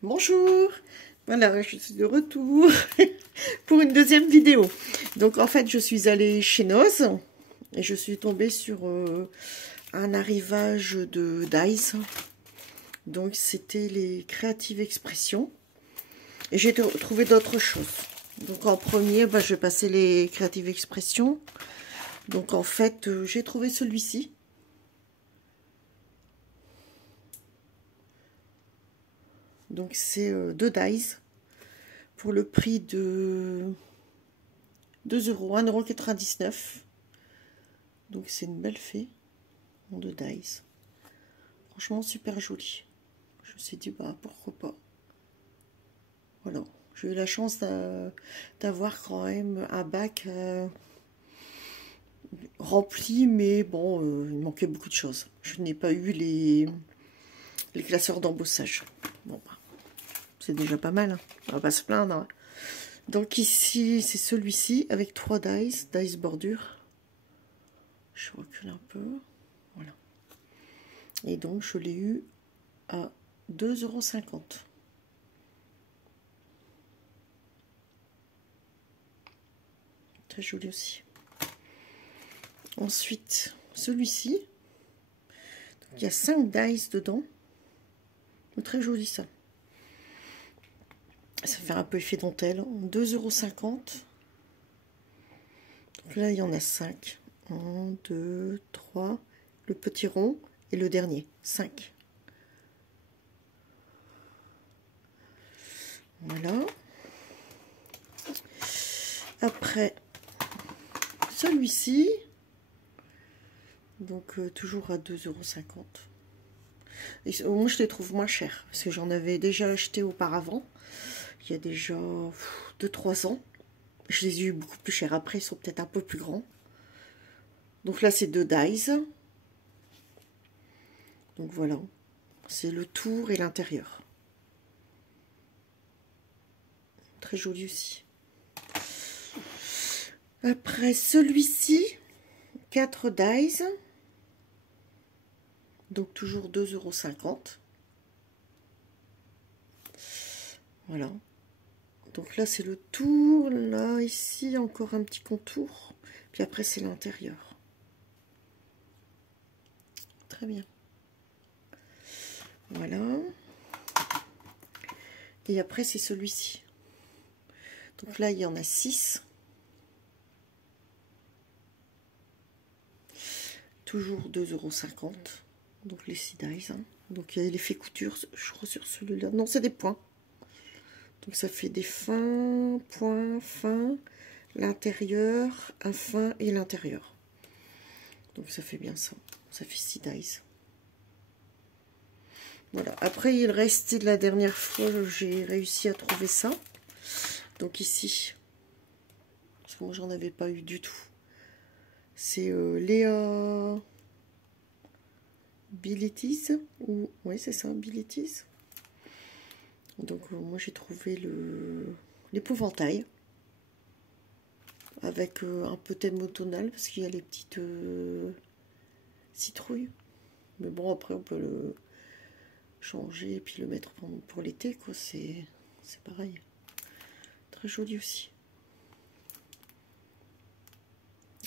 Bonjour, voilà, je suis de retour pour une deuxième vidéo. Donc en fait, je suis allée chez Noz et je suis tombée sur un arrivage de Dice. Donc c'était les Creative Expressions et j'ai trouvé d'autres choses. Donc en premier, je vais passer les Creative Expressions. Donc en fait, j'ai trouvé celui-ci. Donc c'est 2 dice pour le prix de 2 €, 1,99 €. Donc c'est une belle fée en 2 dice. Franchement super jolie. Je me suis dit pourquoi pas. Voilà. J'ai eu la chance d'avoir quand même un bac rempli, mais bon, il manquait beaucoup de choses. Je n'ai pas eu les classeurs d'embossage. Bon, c'est déjà pas mal, hein. On va pas se plaindre, hein. Donc ici, c'est celui-ci avec 3 dice bordure. Je recule un peu. Voilà. Et donc, je l'ai eu à 2,50 €. Très joli aussi. Ensuite, celui-ci. Il y a 5 dice dedans. Très joli ça. Ça fait un peu effet dentelle. 2,50 €. Donc là, il y en a 5. 1, 2, 3. Le petit rond et le dernier. 5. Voilà. Après, celui-ci. Donc, toujours à 2,50 €. Et moi, je les trouve moins chers. Parce que j'en avais déjà acheté auparavant. Il y a déjà 2-3 ans. Je les ai eu beaucoup plus chers. Après, ils sont peut-être un peu plus grands. Donc là, c'est 2 dice. Donc voilà. C'est le tour et l'intérieur. Très joli aussi. Après, celui-ci, 4 dice. Donc toujours 2,50 €. Voilà. Donc là, c'est le tour. Là, ici, encore un petit contour. Puis après, c'est l'intérieur. Très bien. Voilà. Et après, c'est celui-ci. Donc là, il y en a 6. Toujours 2,50 €. Donc les 6 dice. Hein. Donc il y a l'effet couture, je crois, sur celui-là. Non, c'est des points. Donc ça fait des fins, points, fins, l'intérieur, un fin et l'intérieur. Donc ça fait bien ça. Ça fait 6 dice. Voilà. Après, il restait de la dernière fois, j'ai réussi à trouver ça. Donc ici, parce que moi, j'en avais pas eu du tout. C'est Léa Bilitis, ou oui, c'est ça, Bilitis. Donc moi, j'ai trouvé l'épouvantail avec un peu thème automnal parce qu'il y a les petites citrouilles. Mais bon, après, on peut le changer et puis le mettre pour l'été, quoi. C'est pareil. Très joli aussi.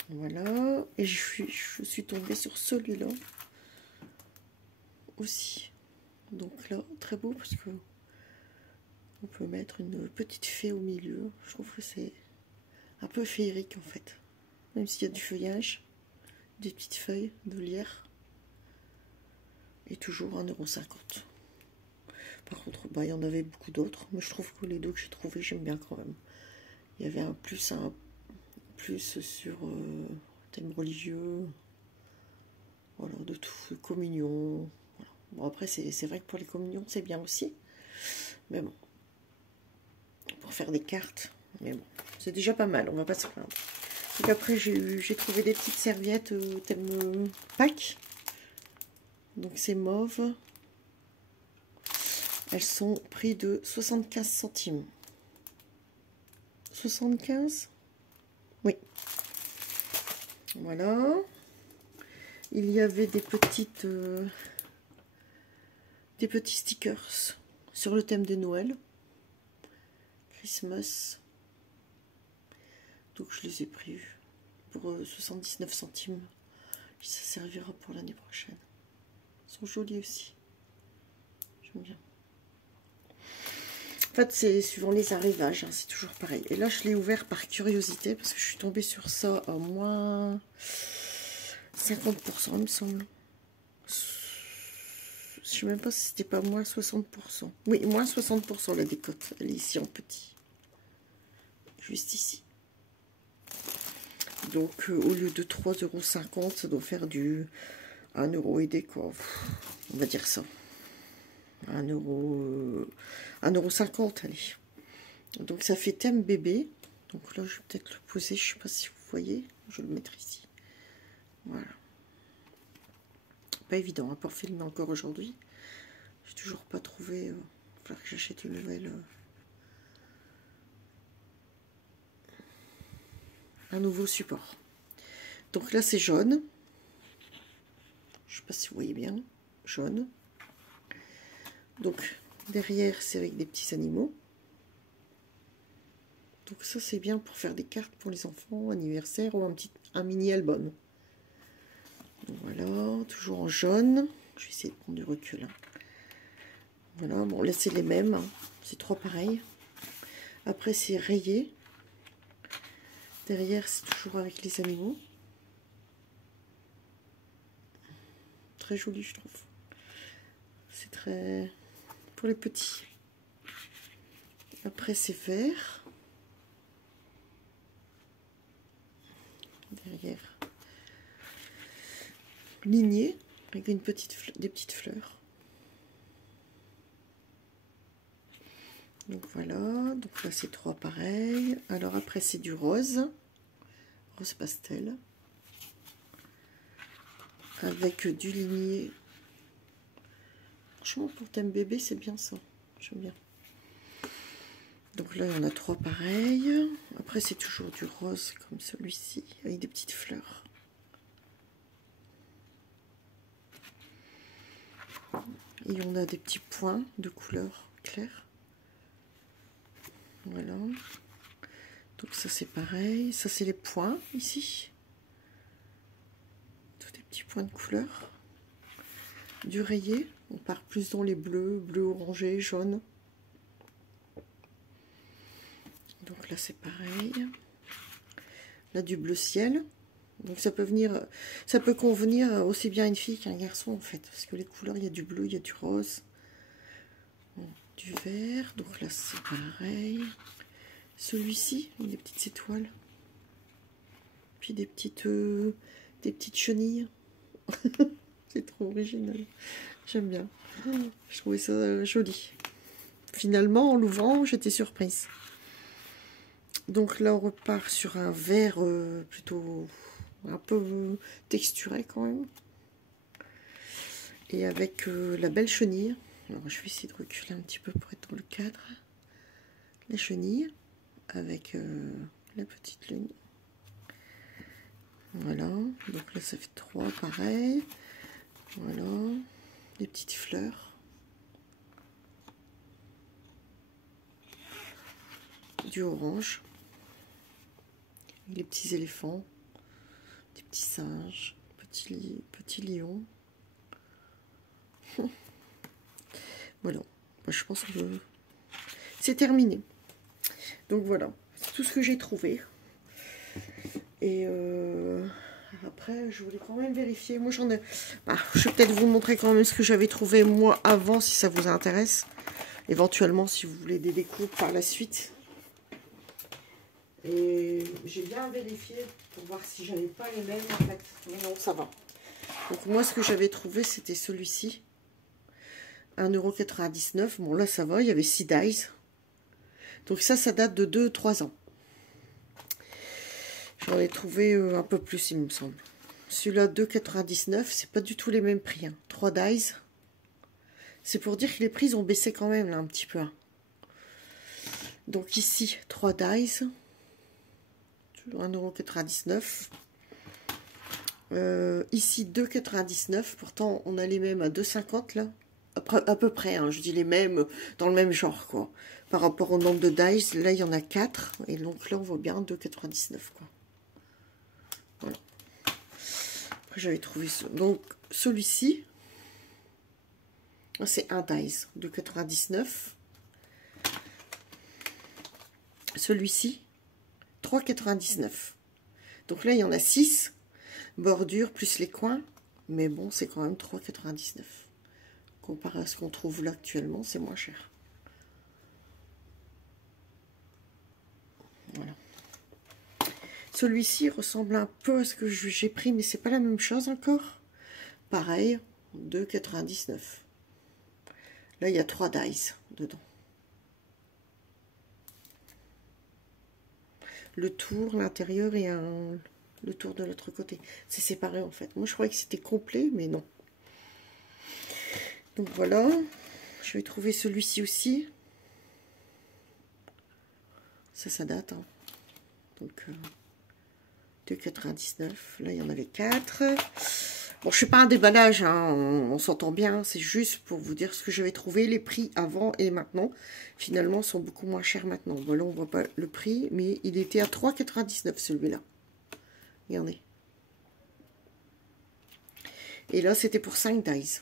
Voilà. Et je suis tombée sur celui-là aussi. Donc là, très beau parce que on peut mettre une petite fée au milieu. Je trouve que c'est un peu féerique en fait. Même s'il y a du feuillage, des petites feuilles de lierre. Et toujours 1,50 €. Par contre, il y en avait beaucoup d'autres. Mais je trouve que les deux que j'ai trouvés, j'aime bien quand même. Il y avait un plus sur thème religieux. Voilà, de tout, communion. Voilà. Bon, après, c'est vrai que pour les communions, c'est bien aussi. Mais bon, pour faire des cartes, mais bon, c'est déjà pas mal, on va pas se plaindre. Donc après, j'ai trouvé des petites serviettes thème Pâques. Donc c'est mauve. Elles sont prix de 75 centimes. 75 ? Oui. Voilà. Il y avait des petits stickers sur le thème de Noël. Christmas. Donc je les ai pris pour 79 centimes. Et ça servira pour l'année prochaine. Ils sont jolis aussi. J'aime bien. En fait, c'est suivant les arrivages, hein, c'est toujours pareil. Et là, je l'ai ouvert par curiosité parce que je suis tombée sur ça à moins 50%, il me semble. Je sais même pas si c'était pas moins 60%. Oui, moins 60% la décote. Elle est ici en petit. Juste ici. Donc, au lieu de 3,50 €, ça doit faire du 1 € et des quoi. On va dire ça. 1,50 €, allez. Donc ça fait thème bébé. Donc là je vais peut-être le poser, je sais pas si vous voyez. Je vais le mettre ici. Voilà. Pas évident, hein, pour filmer encore aujourd'hui. J'ai toujours pas trouvé. Il va falloir que j'achète une nouvelle. Un nouveau support. Donc là c'est jaune. Je sais pas si vous voyez bien. Jaune. Donc derrière c'est avec des petits animaux. Donc ça c'est bien pour faire des cartes pour les enfants, anniversaire ou un mini album. Donc voilà, toujours en jaune. Je vais essayer de prendre du recul. Hein. Voilà, bon là c'est les mêmes, hein. C'est trois pareils. Après c'est rayé. Derrière c'est toujours avec les animaux. Très joli je trouve. C'est très... pour les petits. Après c'est vert. Derrière ligné avec des petites fleurs. Donc voilà, donc là c'est trois pareils. Alors après c'est du rose pastel avec du ligné. Franchement pour thème bébé c'est bien ça, j'aime bien. Donc là il y en a trois pareils. Après c'est toujours du rose comme celui-ci avec des petites fleurs. Et on a des petits points de couleur claire. Voilà. Donc ça c'est pareil. Ça c'est les points ici. Tous des petits points de couleur. Du rayé. On part plus dans les bleus, bleu orangé, jaune. Donc là c'est pareil. Là du bleu ciel. Donc ça peut convenir aussi bien à une fille qu'à un garçon en fait. Parce que les couleurs, il y a du bleu, il y a du rose. Bon, du vert. Donc là c'est pareil. Celui-ci, il y a des petites étoiles. Puis des petites chenilles. C'est trop original. J'aime bien. Je trouvais ça joli. Finalement, en l'ouvrant, j'étais surprise. Donc là, on repart sur un vert plutôt un peu texturé quand même. Et avec la belle chenille. Alors, je vais essayer de reculer un petit peu pour être dans le cadre. Les chenilles avec la petite lune. Voilà. Donc là, ça fait trois pareil. Voilà. Les petites fleurs. Du orange. Les petits éléphants. Des petits singes. Petits lions. Voilà. Moi, je pense que c'est terminé. Donc voilà. C'est tout ce que j'ai trouvé. Et après, je voulais quand même vérifier. Moi, j'en ai... je vais peut-être vous montrer quand même ce que j'avais trouvé moi avant, si ça vous intéresse. Éventuellement, si vous voulez des découpes par la suite. Et j'ai bien vérifié pour voir si j'avais pas les mêmes en fait. Mais non, ça va. Donc moi, ce que j'avais trouvé, c'était celui-ci. 1,99 €. Bon, là, ça va. Il y avait 6 dies. Donc ça date de 2-3 ans. J'en ai trouvé un peu plus, il me semble. Celui-là, 2,99 €, c'est pas du tout les mêmes prix. Hein. 3 dies. C'est pour dire que les prix ont baissé quand même, là, un petit peu. Hein. Donc ici, 3 dies. 1,99 €. Ici, 2,99 €. Pourtant, on a les mêmes à 2,50 € là. à peu près, hein, je dis les mêmes, dans le même genre, quoi. Par rapport au nombre de dies, là, il y en a 4. Et donc là, on voit bien 2,99, quoi. Voilà. Après, j'avais trouvé ça. Donc, celui-ci, c'est un dice, 2,99. Celui-ci, 3,99. Donc là, il y en a 6. Bordure plus les coins. Mais bon, c'est quand même 3,99. Comparé à ce qu'on trouve là actuellement, c'est moins cher. Voilà. Celui-ci ressemble un peu à ce que j'ai pris, mais c'est pas la même chose encore. Pareil, 2,99. Là, il y a 3 dies dedans. Le tour, l'intérieur et le tour de l'autre côté. C'est séparé en fait. Moi, je croyais que c'était complet, mais non. Donc voilà. Je vais trouver celui-ci aussi. Ça date. Hein. Donc, 2,99. Là, il y en avait 4. Bon, je ne fais pas un déballage, hein, on s'entend bien. C'est juste pour vous dire ce que j'avais trouvé. Les prix avant et maintenant, finalement, sont beaucoup moins chers maintenant. Bon, là, on ne voit pas le prix, mais il était à 3,99 celui-là. Regardez. Et là, c'était pour 5 dies.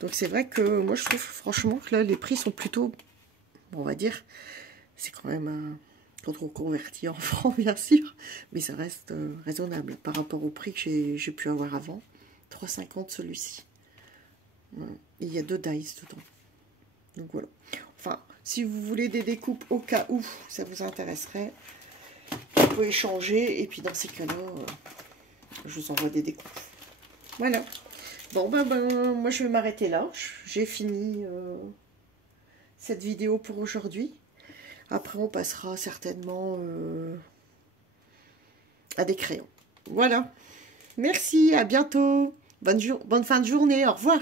Donc, c'est vrai que moi, je trouve franchement que là, les prix sont plutôt, on va dire, c'est quand même quand on convertit en francs, bien sûr, mais ça reste raisonnable par rapport au prix que j'ai pu avoir avant. 3,50 celui-ci. Il y a 2 dies dedans. Donc voilà. Enfin, si vous voulez des découpes au cas où ça vous intéresserait, vous pouvez changer. Et puis dans ces cas-là, je vous envoie des découpes. Voilà. Bon, moi je vais m'arrêter là. J'ai fini cette vidéo pour aujourd'hui. Après, on passera certainement à des crayons. Voilà. Merci, à bientôt. Bonne fin de journée. Au revoir.